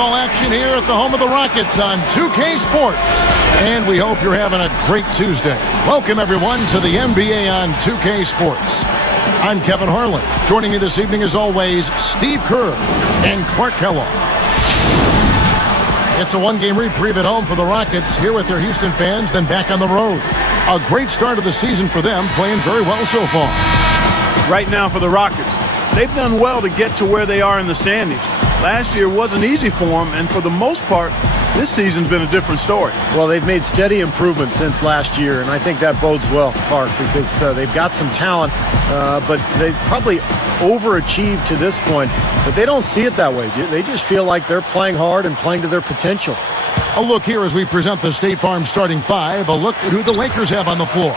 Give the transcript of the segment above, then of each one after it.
basketball action here at the home of the Rockets on 2K Sports. And we hope you're having a great Tuesday. Welcome, everyone, to the NBA on 2K Sports. I'm Kevin Harlan. Joining me this evening, as always, Steve Kerr and Clark Kellogg. It's a one-game reprieve at home for the Rockets, here with their Houston fans, then back on the road. A great start of the season for them, playing very well so far. Right now for the Rockets, they've done well to get to where they are in the standings. Last year wasn't easy for them, and for the most part, this season's been a different story. Well, they've made steady improvement since last year, and I think that bodes well, Clark, because they've got some talent, but they've probably overachieved to this point, but they don't see it that way. They just feel like they're playing hard and playing to their potential. A look here as we present the State Farm starting five. A look at who the Lakers have on the floor.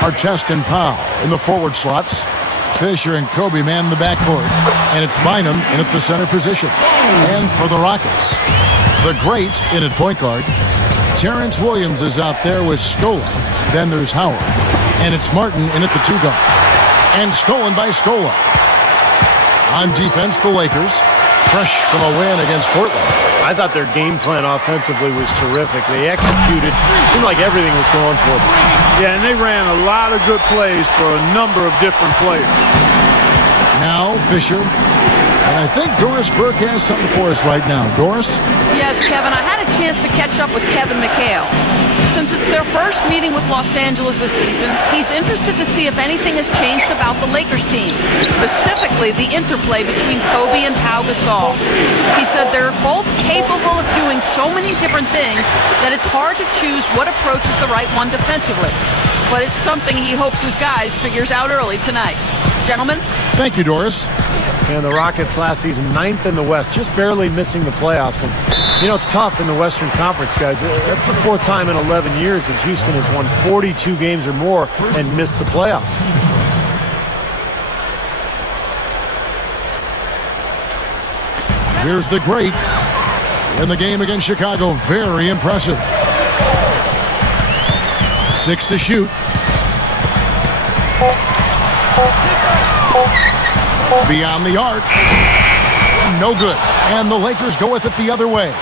Artest and Powell in the forward slots. Fisher and Kobe man the backcourt. And it's Bynum in at the center position. And for the Rockets, the great in at point guard. Terrence Williams is out there with Stola. Then there's Howard. And it's Martin in at the two guard. And stolen by Stola. On defense, the Lakers, fresh from a win against Portland. I thought their game plan offensively was terrific. They executed. It seemed like everything was going for them. Yeah, and they ran a lot of good plays for a number of different players. Now Fisher. And I think Doris Burke has something for us right now. Doris? Yes, Kevin. I had a chance to catch up with Kevin McHale. Since it's their first meeting with Los Angeles this season, he's interested to see if anything has changed about the Lakers team, specifically the interplay between Kobe and Pau Gasol. He said they're both capable of doing so many different things that it's hard to choose what approach is the right one defensively. But it's something he hopes his guys figures out early tonight. Gentlemen? Thank you, Doris. And the Rockets last season, 9th in the West, just barely missing the playoffs. And, you know, it's tough in the Western Conference, guys. That's the fourth time in 11 years that Houston has won 42 games or more and missed the playoffs. Here's the great in the game against Chicago. Very impressive. 6 to shoot. Beyond the arc. No good. And the Lakers go with it the other way.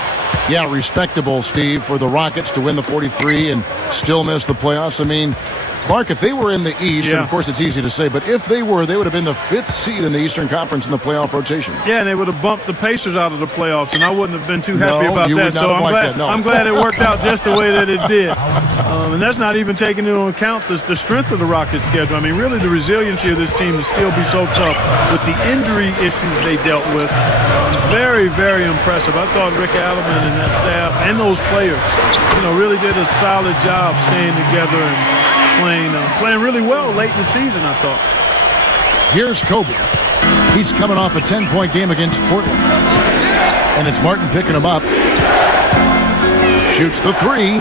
Yeah, respectable, Steve, for the Rockets to win the 43 and still miss the playoffs. I mean, Clark, if they were in the East, and of course it's easy to say, but if they were, they would have been the 5th seed in the Eastern Conference in the playoff rotation. Yeah, and they would have bumped the Pacers out of the playoffs, and I wouldn't have been too happy about that. So I'm glad it worked out just the way that it did. And that's not even taking into account the strength of the Rockets' schedule. I mean, really the resiliency of this team to still be so tough with the injury issues they dealt with. Very, very impressive. I thought Rick Adelman and that staff and those players, really did a solid job staying together and playing really well late in the season, I thought. Here's Kobe. He's coming off a 10-point game against Portland. And it's Martin picking him up. Shoots the three.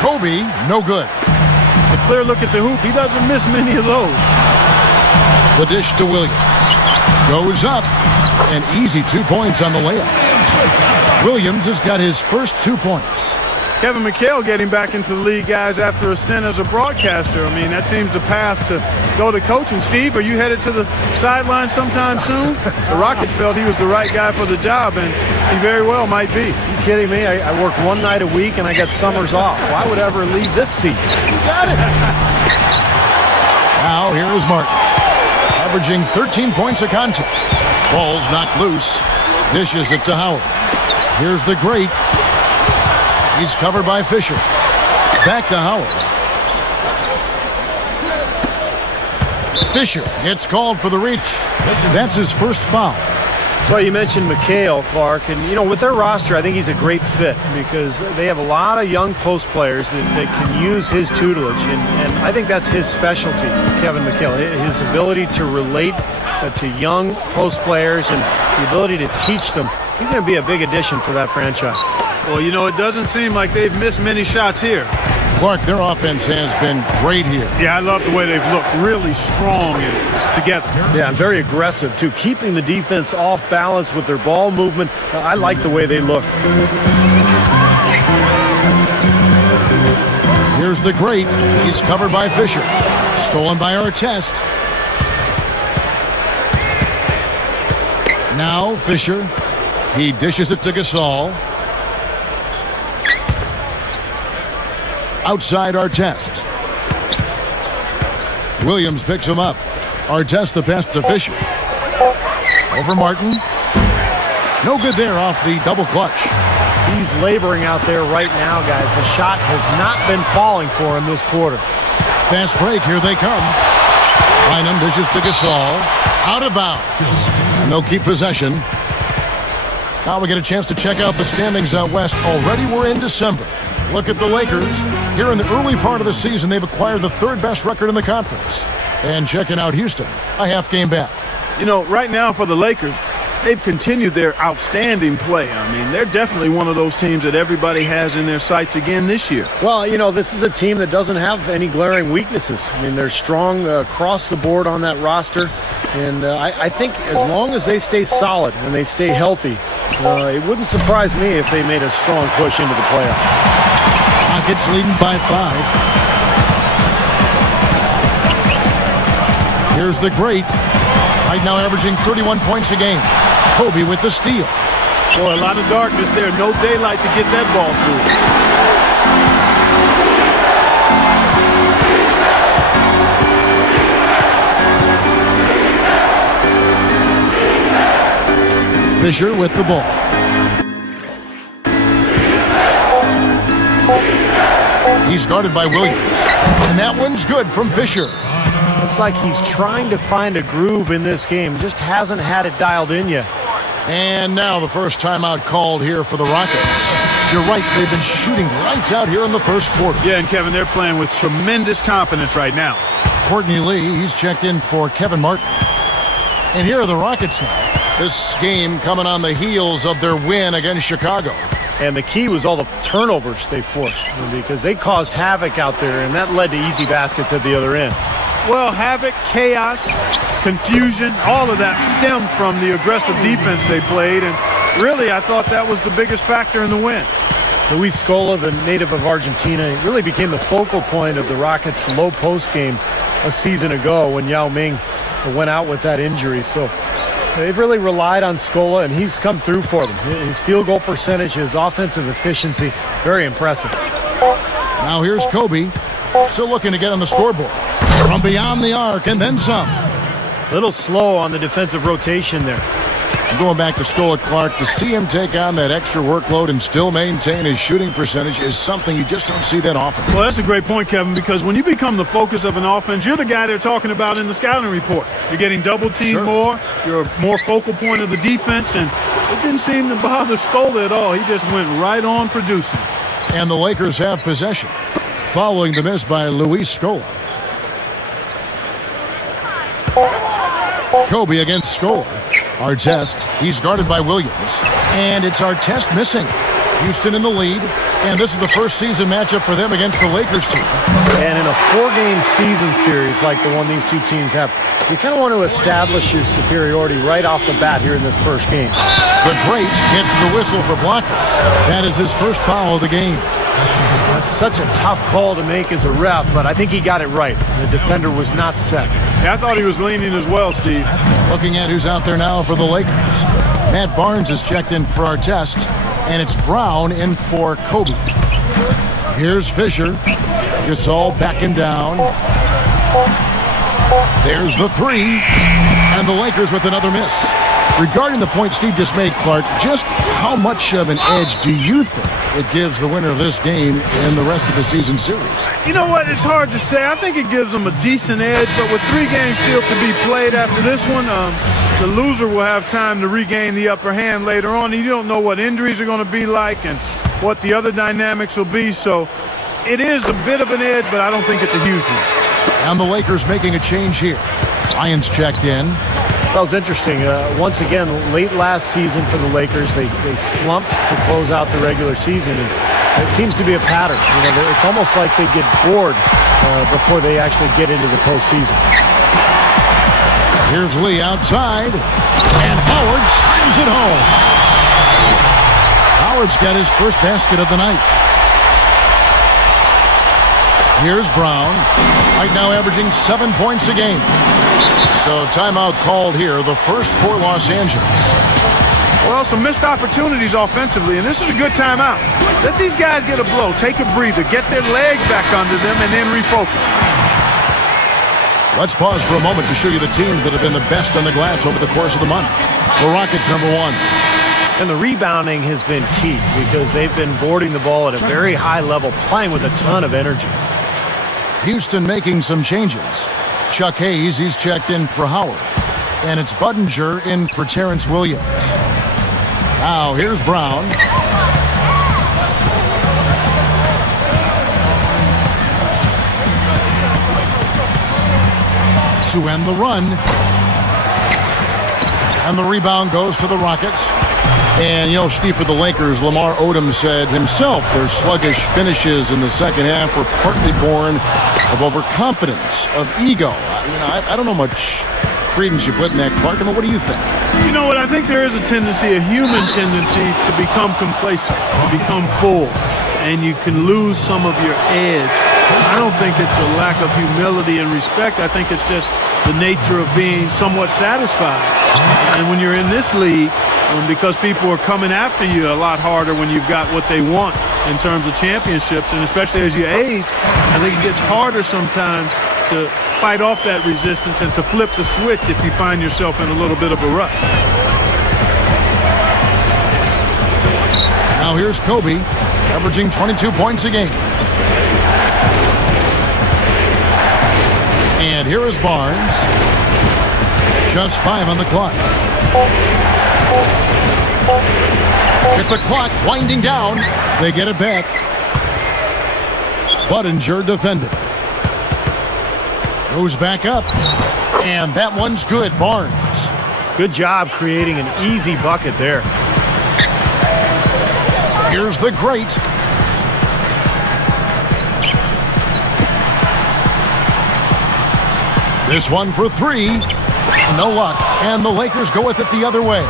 Kobe, no good. A clear look at the hoop. He doesn't miss many of those. The dish to Williams. Goes up. And easy 2 points on the layup. Williams has got his first 2 points. Kevin McHale getting back into the league, guys, after a stint as a broadcaster. I mean, that seems the path to go to coaching. Steve, are you headed to the sideline sometime soon? The Rockets felt he was the right guy for the job, and he very well might be. You kidding me? I work one night a week, and I got summers off. Why would I ever leave this seat? You got it. Now, here is Martin. Averaging 13 points a contest. Ball's knocked loose. Dishes it to Howard. Here's the great. He's covered by Fisher. Back to Howard. Fisher gets called for the reach. That's his first foul. Well, you mentioned McHale, Clark, and, with their roster, I think he's a great fit because they have a lot of young post players that can use his tutelage, and I think that's his specialty, Kevin McHale, his ability to relate to young post players and the ability to teach them. He's going to be a big addition for that franchise. Well, it doesn't seem like they've missed many shots here. Clark, their offense has been great here. Yeah, I love the way they've looked really strong and together. Yeah, and very aggressive, too. Keeping the defense off balance with their ball movement. I like the way they look. Here's the great. He's covered by Fisher. Stolen by Artest. Now Fisher. He dishes it to Gasol. Outside Artest. Williams picks him up. Artest the pass to Fisher. Over Martin. No good there off the double clutch. He's laboring out there right now, guys. The shot has not been falling for him this quarter. Fast break. Here they come. Bynum dishes to Gasol. Out of bounds. And they'll keep possession. Now we get a chance to check out the standings out west. Already we're in December. Look at the Lakers. Here in the early part of the season, they've acquired the third best record in the conference. And checking out Houston, a half game back. You know, right now for the Lakers, they've continued their outstanding play. I mean, they're definitely one of those teams that everybody has in their sights again this year. Well, you know, this is a team that doesn't have any glaring weaknesses. I mean, they're strong across the board on that roster. And I think as long as they stay solid and they stay healthy, it wouldn't surprise me if they made a strong push into the playoffs. Rockets leading by 5. Here's the great. Right now averaging 31 points a game. Kobe with the steal. Boy, a lot of darkness there. No daylight to get that ball through. Fisher with the ball. He's guarded by Williams. And that one's good from Fisher. Looks like he's trying to find a groove in this game. Just hasn't had it dialed in yet. And now the first timeout called here for the Rockets. You're right, they've been shooting lights out here in the first quarter. Yeah, and Kevin, they're playing with tremendous confidence right now. Courtney Lee, he's checked in for Kevin Martin. And here are the Rockets now. This game coming on the heels of their win against Chicago. And the key was all the turnovers they forced, because they caused havoc out there, and that led to easy baskets at the other end. Well, havoc, chaos, confusion, all of that stemmed from the aggressive defense they played. And really, I thought that was the biggest factor in the win. Luis Scola, the native of Argentina, really became the focal point of the Rockets' low post game a season ago when Yao Ming went out with that injury. So they've really relied on Scola, and he's come through for them. His field goal percentage, his offensive efficiency, very impressive. Now here's Kobe, still looking to get on the scoreboard. From beyond the arc, and then some. Little slow on the defensive rotation there. And going back to Scola Clark, to see him take on that extra workload and still maintain his shooting percentage is something you just don't see that often. Well, that's a great point, Kevin, because when you become the focus of an offense, you're the guy they're talking about in the scouting report. You're getting double-teamed more. You're a more focal point of the defense, and it didn't seem to bother Scola at all. He just went right on producing. And the Lakers have possession, following the miss by Luis Scola. Kobe against Scola. Artest, he's guarded by Williams. And it's Artest missing. Houston in the lead. And this is the first season matchup for them against the Lakers team. And in a 4-game season series like the one these two teams have, you kind of want to establish your superiority right off the bat here in this first game. The great gets the whistle for blocking. That is his first foul of the game. That's such a tough call to make as a ref, but I think he got it right. The defender was not set. Yeah, I thought he was leaning as well, Steve. Looking at who's out there now for the Lakers. Matt Barnes is checked in for Artest, and it's Brown in for Kobe. Here's Fisher. Gasol backing down. There's the three, and the Lakers with another miss. Regarding the point Steve just made, Clark, just how much of an edge do you think it gives the winner of this game in the rest of the season series? You know what? It's hard to say. I think it gives them a decent edge, but with 3 games still to be played after this one, the loser will have time to regain the upper hand later on. You don't know what injuries are going to be like and what the other dynamics will be, so it is a bit of an edge, but I don't think it's a huge one. And the Lakers making a change here. Lyons checked in. That was interesting. Once again, late last season for the Lakers, they slumped to close out the regular season, and it seems to be a pattern. You know, it's almost like they get bored before they actually get into the postseason. Here's Lee outside, and Howard slams it home. Howard's got his first basket of the night. Here's Brown, right now averaging 7 points a game. So timeout called here, the first for Los Angeles. Well, some missed opportunities offensively, and this is a good timeout. Let these guys get a blow, take a breather, get their legs back under them, and then refocus. Let's pause for a moment to show you the teams that have been the best on the glass over the course of the month. The Rockets, number 1. And the rebounding has been key because they've been boarding the ball at a very high level, playing with a ton of energy. Houston making some changes. Chuck Hayes, he's checked in for Howard. And it's Budinger in for Terrence Williams. Now, here's Brown. To end the run. And the rebound goes to the Rockets. And, you know, Steve, for the Lakers, Lamar Odom said himself their sluggish finishes in the second half were partly born of overconfidence, of ego. I don't know much credence you put in that, Clark. I mean, what do you think? You know what? I think there is a tendency, a human tendency, to become complacent, to become full, and you can lose some of your edge. I don't think it's a lack of humility and respect. I think it's just the nature of being somewhat satisfied. And when you're in this league, because people are coming after you a lot harder when you've got what they want in terms of championships, and especially as you age, I think it gets harder sometimes to fight off that resistance and to flip the switch if you find yourself in a little bit of a rut. Now here's Kobe, averaging 22 points a game. And here is Barnes. Just 5 on the clock. With the clock winding down, they get it back. Budinger defended. Goes back up. And that one's good, Barnes. Good job creating an easy bucket there. Here's the great. This one for 3. No luck. And the Lakers go with it the other way.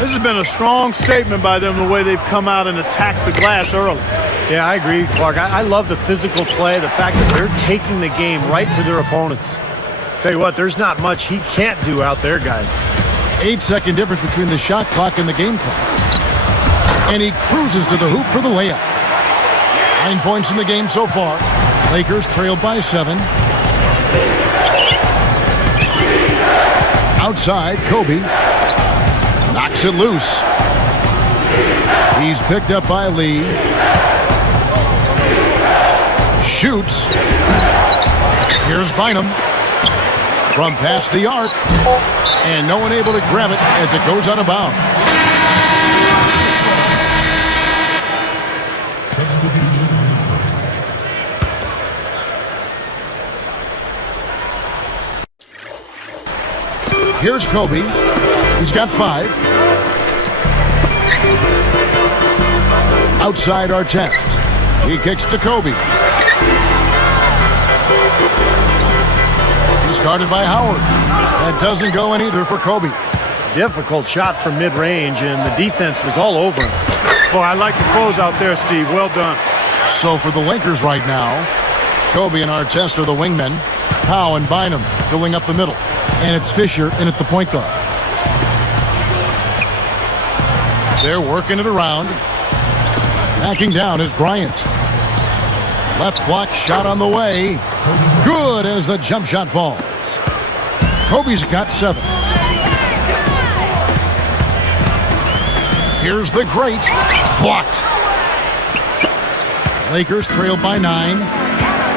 This has been a strong statement by them, the way they've come out and attacked the glass early. Yeah, I agree, Clark. I love the physical play, the fact that they're taking the game right to their opponents. Tell you what, there's not much he can't do out there, guys. 8-second difference between the shot clock and the game clock. And he cruises to the hoop for the layup. 9 points in the game so far. Lakers trailed by 7. Outside, Kobe knocks it loose. He's picked up by Lee. Shoots. Here's Bynum from past the arc. And no one able to grab it as it goes out of bounds. Here's Kobe. He's got 5. Outside Artest. He kicks to Kobe. He's guarded by Howard. That doesn't go in either for Kobe. Difficult shot from mid-range, and the defense was all over him. Boy, I like the close out there, Steve. Well done. So for the Lakers right now, Kobe and Artest are the wingmen. Powell and Bynum filling up the middle. And it's Fisher in at the point guard. They're working it around. Backing down is Bryant. Left block shot on the way. Good as the jump shot falls. Kobe's got 7. Here's the great. Blocked. Lakers trail by 9.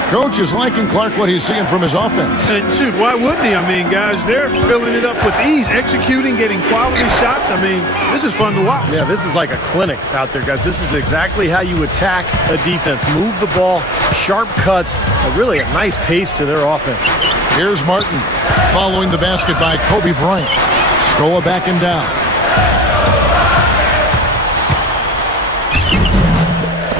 Coach is liking Clark what he's seeing from his offense. And shoot, why wouldn't he? I mean, guys, they're filling it up with ease, executing, getting quality shots. I mean, this is fun to watch. Yeah, this is like a clinic out there, guys. This is exactly how you attack a defense. Move the ball, sharp cuts, really a nice pace to their offense. Here's Martin following the basket by Kobe Bryant. Scola backing down.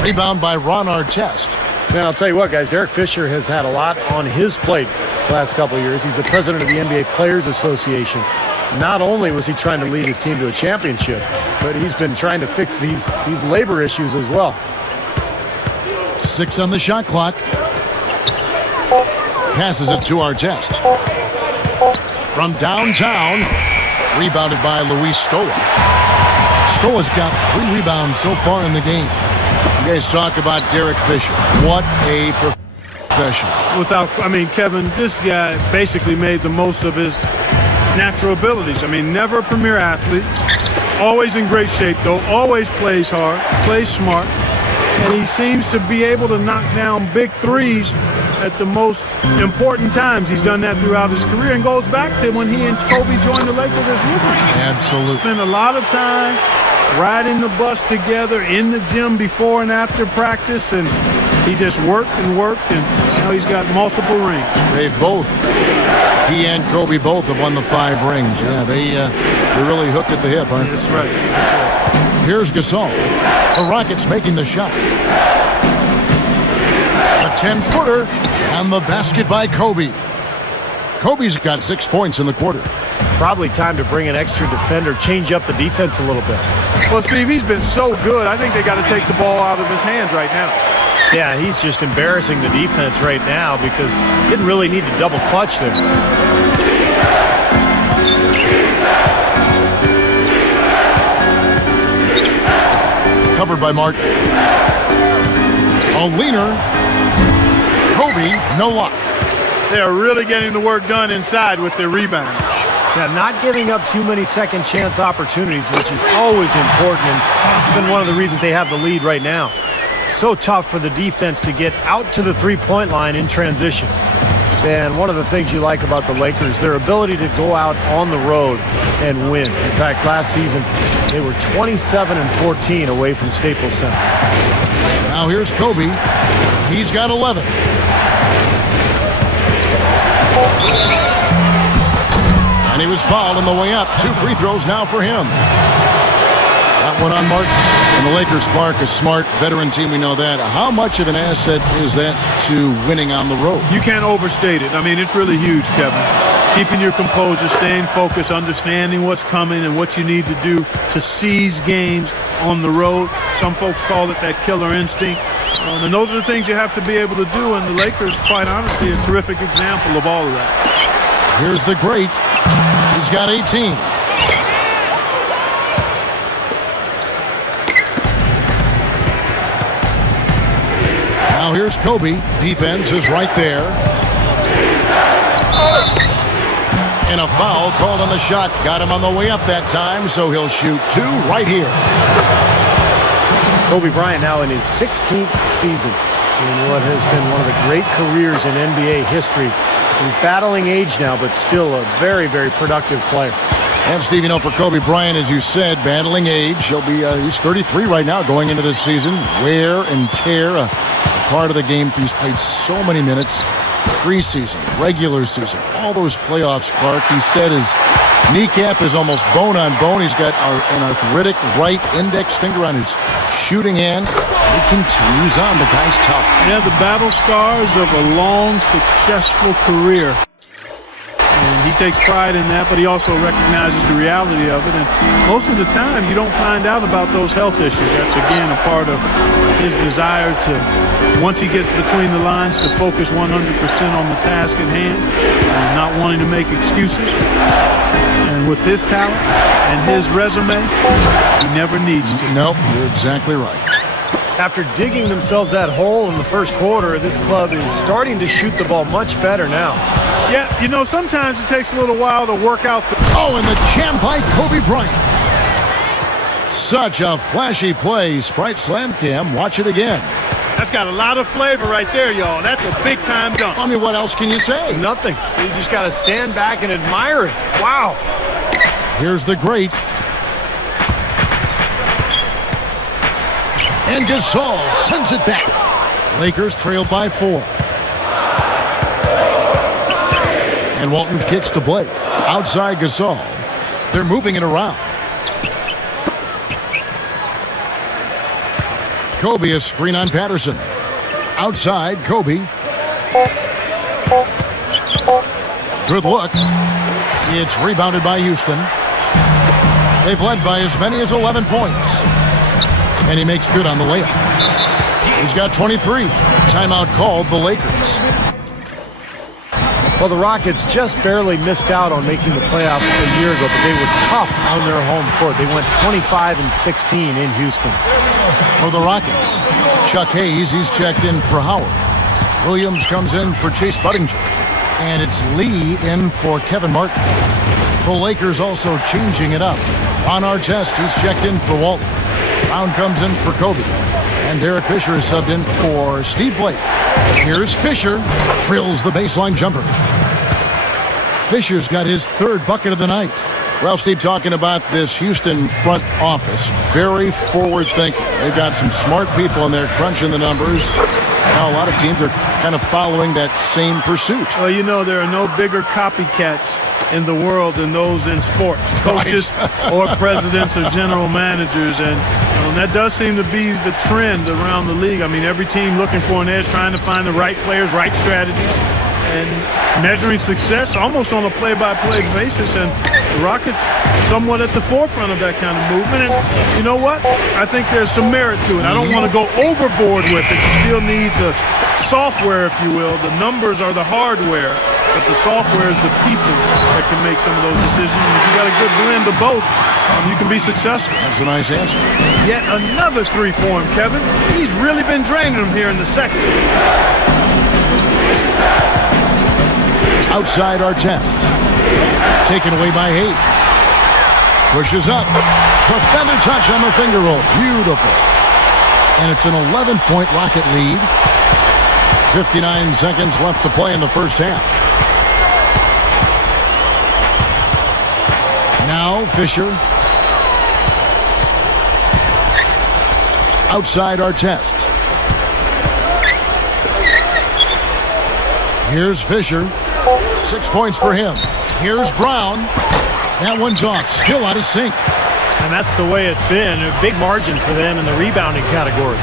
Rebound by Ron Artest. Man, I'll tell you what, guys, Derek Fisher has had a lot on his plate the last couple of years. He's the president of the NBA Players Association. Not only was he trying to lead his team to a championship, but he's been trying to fix these labor issues as well. 6 on the shot clock. Passes it to Artest. From downtown, rebounded by Luis Scola. Scola's got 3 rebounds so far in the game. You guys talk about Derek Fisher. What a professional. Kevin, this guy basically made the most of his natural abilities. Never a premier athlete. Always in great shape, though. Always plays hard, plays smart. And he seems to be able to knock down big threes at the most important times. He's done that throughout his career, and goes back to when he and Kobe joined the Lakers as rookies. Absolutely. Spent a lot of time riding the bus together in the gym before and after practice, and he just worked, and now he's got multiple rings. He and Kobe both have won the 5 rings. Yeah, they're really hooked at the hip, aren't they? That's right. Here's Gasol. The Rockets making the shot. A 10-footer and the basket by Kobe. Kobe's got 6 points in the quarter. Probably time to bring an extra defender, change up the defense a little bit. Well, Steve, he's been so good. I think they got to take the ball out of his hands right now. Yeah, he's just embarrassing the defense right now because he didn't really need to double clutch there. Covered by Martin. A leaner. Kobe, no luck. They are really getting the work done inside with their rebound. Yeah, not giving up too many second chance opportunities, which is always important, and it's been one of the reasons they have the lead right now. So tough for the defense to get out to the three-point line in transition. And one of the things you like about the Lakers, their ability to go out on the road and win. In fact, last season, they were 27-14 away from Staples Center. Now here's Kobe. He's got 11. And he was fouled on the way up. 2 free throws now for him. That one on Martin. And the Lakers, Clark, a smart veteran team, we know that. How much of an asset is that to winning on the road? You can't overstate it. It's really huge, Kevin. Keeping your composure, staying focused, understanding what's coming and what you need to do to seize games on the road. Some folks call it that killer instinct. And those are the things you have to be able to do, and the Lakers, quite honestly, a terrific example of all of that. Here's the great. He's got 18. Now here's Kobe. Defense is right there. And a foul called on the shot. Got him on the way up that time, so he'll shoot 2 right here. Kobe Bryant now in his 16th season in what has been one of the great careers in NBA history. He's battling age now, but still a very, very productive player. And Steve, for Kobe Bryant, as you said, battling age. He's 33 right now going into this season. Wear and tear, a part of the game. He's played so many minutes. Preseason, regular season, all those playoffs, Clark. He said his kneecap is almost bone on bone. He's got an arthritic right index finger on his shooting hand. He continues on. The guy's tough. Yeah, the battle scars of a long, successful career. And he takes pride in that, but he also recognizes the reality of it. And most of the time, you don't find out about those health issues. That's, again, a part of his desire to, once he gets between the lines, to focus 100% on the task at hand, not wanting to make excuses. And with his talent and his resume, he never needs to. Nope, you're exactly right. After digging themselves that hole in the first quarter, this club is starting to shoot the ball much better now. Yeah, sometimes it takes a little while to work out the... Oh, and the jam by Kobe Bryant. Such a flashy play. Sprite Slam Cam, watch it again. That's got a lot of flavor right there, y'all. That's a big-time dunk. What else can you say? Nothing. You just got to stand back and admire it. Wow. Here's the great. And Gasol sends it back. Lakers trailed by 4. And Walton kicks to Blake. Outside Gasol. They're moving it around. Kobe, a screen on Patterson. Outside, Kobe. Good look. It's rebounded by Houston. They've led by as many as 11 points. And he makes good on the layup. He's got 23. Timeout called the Lakers. Well, the Rockets just barely missed out on making the playoffs a year ago, but they were tough on their home court. They went 25-16 in Houston. For the Rockets, Chuck Hayes, he's checked in for Howard. Williams comes in for Chase Budinger. And it's Lee in for Kevin Martin. The Lakers also changing it up. Ron Artest, he's checked in for Walton. Brown comes in for Kobe. And Derek Fisher is subbed in for Steve Blake. Here's Fisher. Drills the baseline jumper. Fisher's got his third bucket of the night. Well, Steve, talking about this Houston front office, very forward thinking. They've got some smart people in there crunching the numbers. Now, a lot of teams are kind of following that same pursuit. Well, you know, there are no bigger copycats in the world than those in sports, coaches or presidents or general managers. And that does seem to be the trend around the league. I mean, every team looking for an edge, trying to find the right players, right strategies, and measuring success almost on a play-by-play basis. And the Rockets somewhat at the forefront of that kind of movement. And you know what? I think there's some merit to it. I don't want to go overboard with it. You still need the software, if you will. The numbers are the hardware, but the software is the people that can make some of those decisions. And if you got a good blend of both, you can be successful. That's a nice answer. Yet another three for him, Kevin. He's really been draining them here in the second. Outside Artest. Taken away by Hayes. Pushes up. The feather touch on the finger roll. Beautiful. And it's an 11-point Rocket lead. 59 seconds left to play in the first half. Now Fisher. Outside Artest. Here's Fisher. 6 points for him. Here's Brown. That one's off. Still out of sync. And that's the way it's been. A big margin for them in the rebounding category.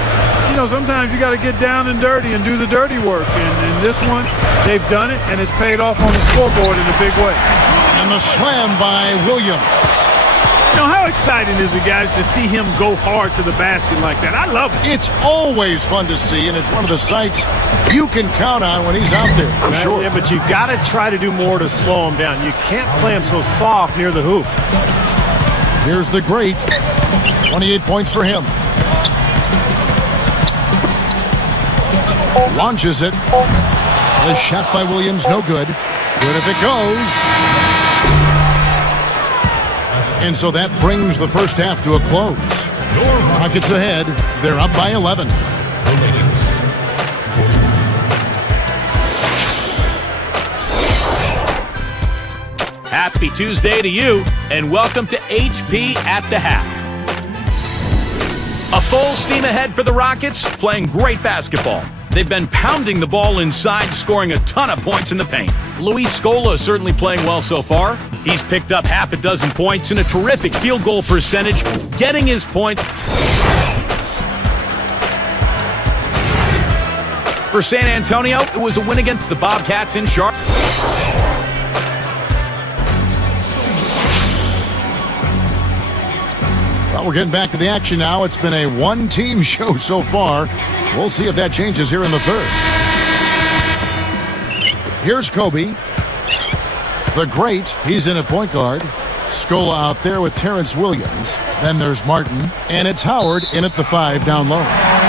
You know, sometimes you got to get down and dirty and do the dirty work. And in this one, they've done it, and it's paid off on the scoreboard in a big way. And the slam by Williams. You know, how exciting is it, guys, to see him go hard to the basket like that? I love it. It's always fun to see, and it's one of the sights you can count on when he's out there, for sure. Yeah, but you've got to try to do more to slow him down. You can't play him so soft near the hoop. Here's the great. 28 points for him. Launches it. The shot by Williams, no good. Good if it goes. And so that brings the first half to a close. Rockets ahead. They're up by 11. Happy Tuesday to you, and welcome to HP at the Hack. A full steam ahead for the Rockets, playing great basketball. They've been pounding the ball inside, scoring a ton of points in the paint. Luis Scola is certainly playing well so far. He's picked up half a dozen points and a terrific field goal percentage, getting his point. For San Antonio, it was a win against the Bobcats in Charlotte. Well, we're getting back to the action now. It's been a one-team show so far. We'll see if that changes here in the third. Here's Kobe. The great, he's in at point guard. Scola out there with Terrence Williams. Then there's Martin. And it's Howard in at the 5 down low.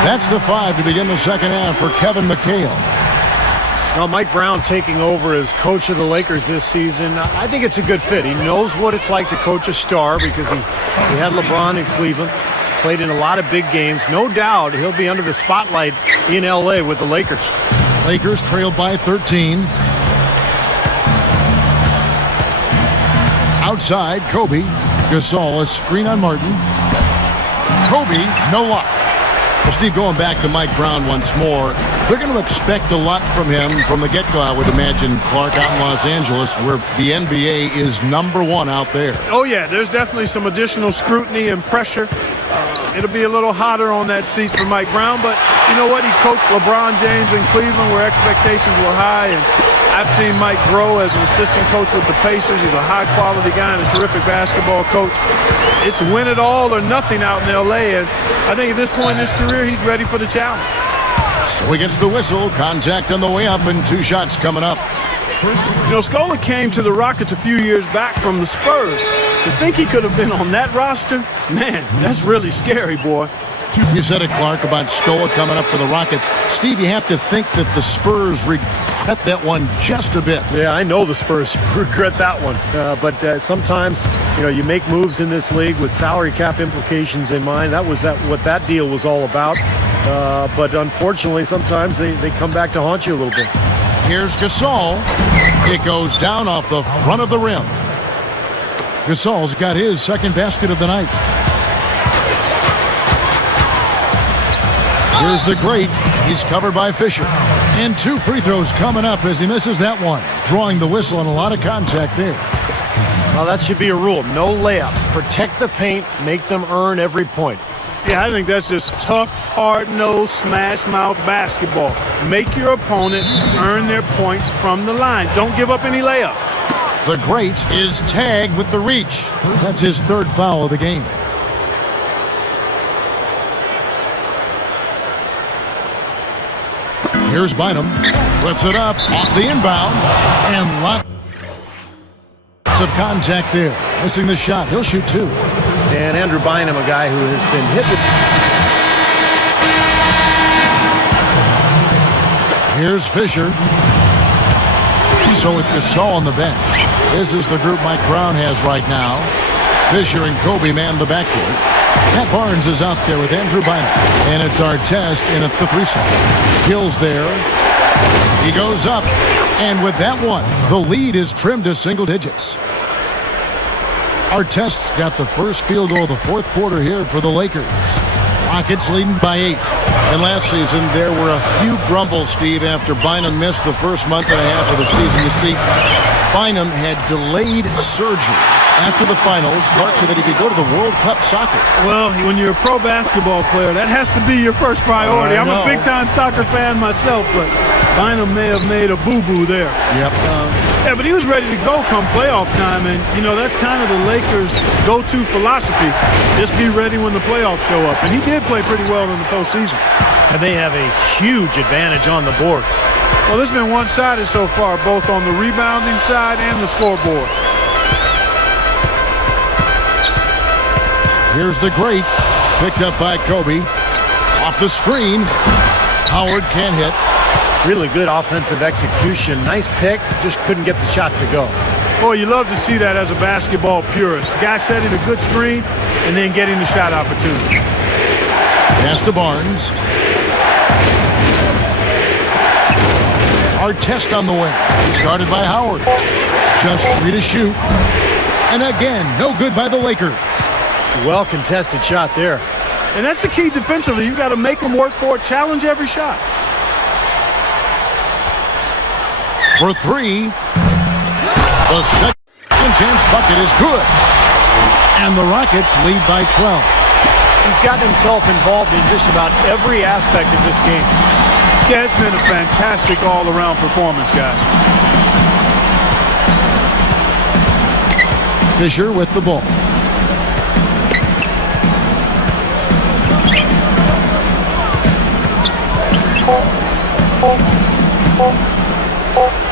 That's the 5 to begin the second half for Kevin McHale. Now, Mike Brown taking over as coach of the Lakers this season, I think it's a good fit. He knows what it's like to coach a star because he had LeBron in Cleveland, played in a lot of big games. No doubt he'll be under the spotlight in L.A. with the Lakers. Lakers trailed by 13. Outside, Kobe. Gasol, a screen on Martin. Kobe, no luck. Well, Steve, going back to Mike Brown once more, they're going to expect a lot from him from the get-go, I would imagine, Clark, out in Los Angeles, where the NBA is #1 out there. Oh, yeah, there's definitely some additional scrutiny and pressure. It'll be a little hotter on that seat for Mike Brown, but you know what? He coached LeBron James in Cleveland where expectations were high, and I've seen Mike grow as an assistant coach with the Pacers. He's a high-quality guy and a terrific basketball coach. It's win it all or nothing out in L.A., and I think at this point in his career, he's ready for the challenge. So he gets the whistle, contact on the way up, and 2 shots coming up. You know, Scola came to the Rockets a few years back from the Spurs. To think he could have been on that roster, man, that's really scary, boy. You said it, Clark, about Scola coming up for the Rockets. Steve, you have to think that the Spurs regret that one just a bit. Yeah, I know the Spurs regret that one. But sometimes, you make moves in this league with salary cap implications in mind. That was what that deal was all about. But unfortunately, sometimes they come back to haunt you a little bit. Here's Gasol. It goes down off the front of the rim. Gasol's got his second basket of the night. Here's the great. He's covered by Fisher. And 2 free throws coming up as he misses that one. Drawing the whistle and a lot of contact there. Well, that should be a rule. No layups. Protect the paint. Make them earn every point. Yeah, I think that's just tough, hard-nosed, smash-mouth basketball. Make your opponent earn their points from the line. Don't give up any layups. The great is tagged with the reach. That's his 3rd foul of the game. Here's Bynum. Puts it up off the inbound. And lots of contact there. Missing the shot. He'll shoot 2. And Andrew Bynum, a guy who has been hit with... Here's Fisher. So with Gasol on the bench, this is the group Mike Brown has right now. Fisher and Kobe man the backcourt. Matt Barnes is out there with Andrew Bynum. And it's Artest in at the 3-slot. Hill's there. He goes up. And with that one, the lead is trimmed to single digits. Artest's got the first field goal of the 4th quarter here for the Lakers. Rockets leading by 8. And last season, there were a few grumbles, Steve, after Bynum missed the first month and a half of the season. You see, Bynum had delayed surgery after the finals, Clark, so that he could go to the World Cup soccer. Well, when you're a pro basketball player, that has to be your first priority. I'm a big-time soccer fan myself, but Bynum may have made a boo-boo there. Yep. Yeah, but he was ready to go come playoff time, and, that's kind of the Lakers' go-to philosophy. Just be ready when the playoffs show up. And he did play pretty well in the postseason. And they have a huge advantage on the boards. Well, this has been one-sided so far, both on the rebounding side and the scoreboard. Here's the great. Picked up by Kobe. Off the screen. Howard can't hit. Really good offensive execution. Nice pick. Just couldn't get the shot to go. Boy, you love to see that as a basketball purist. Guy setting a good screen and then getting the shot opportunity. Pass to Barnes. Artest on the wing. Started by Howard. Just 3 to shoot. And again, no good by the Lakers. Well contested shot there. And that's the key defensively. You've got to make them work for it. Challenge every shot. For 3. The second chance bucket is good. And the Rockets lead by 12. He's gotten himself involved in just about every aspect of this game. Yeah, it's been a fantastic all-around performance, guys. Fisher with the ball.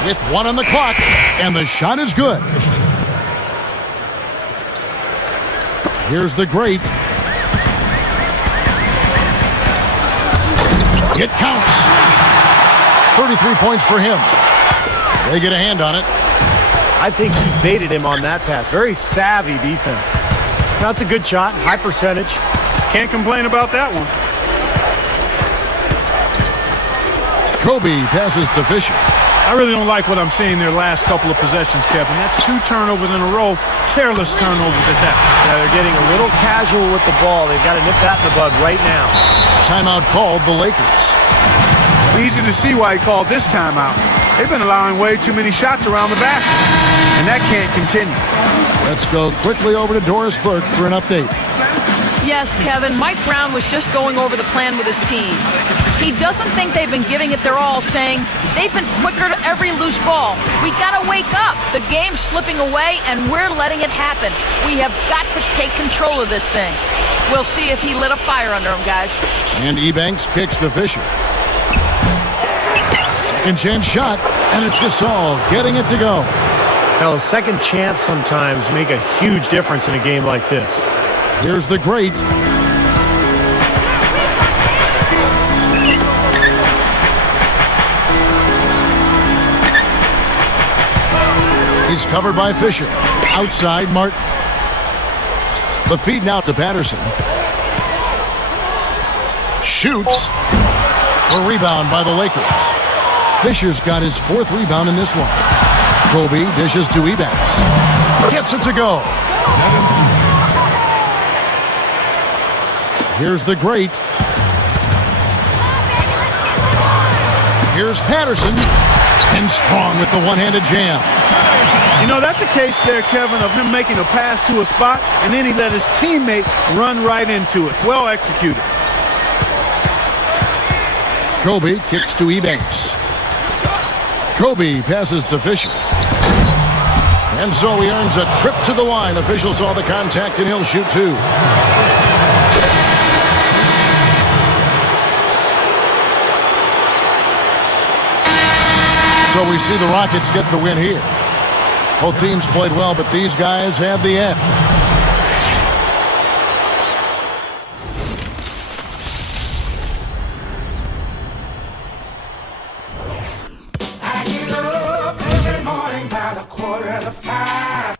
With 1 on the clock, and the shot is good. Here's the great. It counts. 33 points for him. They get a hand on it. I think he baited him on that pass. Very savvy defense. That's a good shot. High percentage. Can't complain about that one. Kobe passes to Fisher. I really don't like what I'm seeing their last couple of possessions, Kevin. That's 2 turnovers in a row. Careless turnovers at that. Yeah, they're getting a little casual with the ball. They've got to nip that in the bud right now. Timeout called the Lakers. Easy to see why he called this timeout. They've been allowing way too many shots around the basket, and that can't continue. Let's go quickly over to Doris Burke for an update. Yes, Kevin, Mike Brown was just going over the plan with his team. He doesn't think they've been giving it their all, saying they've been quicker to every loose ball. We gotta wake up. The game's slipping away, and we're letting it happen. We have got to take control of this thing. We'll see if he lit a fire under him, guys. And Ebanks kicks to Fisher. Second chance shot. And it's Gasol getting it to go. Now, a second chance sometimes make a huge difference in a game like this. Here's the great. He's covered by Fisher. Outside, Martin. The feed now to Patterson. Shoots. A rebound by the Lakers. Fisher's got his 4th rebound in this one. Kobe dishes to Ebanks. Gets it to go. Here's the great. Here's Patterson. And Strong with the one-handed jam. You know, that's a case there, Kevin, of him making a pass to a spot, and then he let his teammate run right into it. Well executed. Kobe kicks to Ebanks. Kobe passes to Fisher. And so he earns a trip to the line. Official saw the contact, and he'll shoot 2. So we see the Rockets get the win here. Both teams played well, but these guys had the edge. I get up every morning by the 4:45.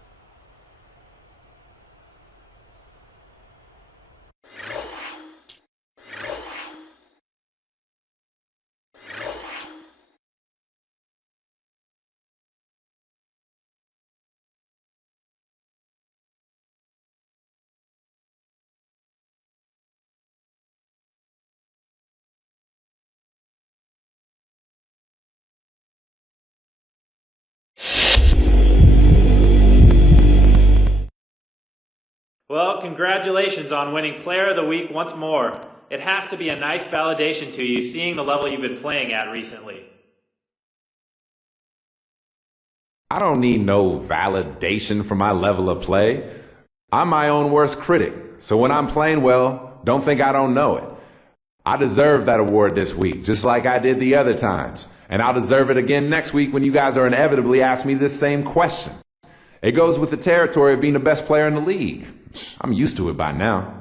Well, congratulations on winning Player of the Week once more. It has to be a nice validation to you seeing the level you've been playing at recently. I don't need no validation for my level of play. I'm my own worst critic, so when I'm playing well, don't think I don't know it. I deserve that award this week, just like I did the other times. And I'll deserve it again next week when you guys are inevitably asking me this same question. It goes with the territory of being the best player in the league. I'm used to it by now.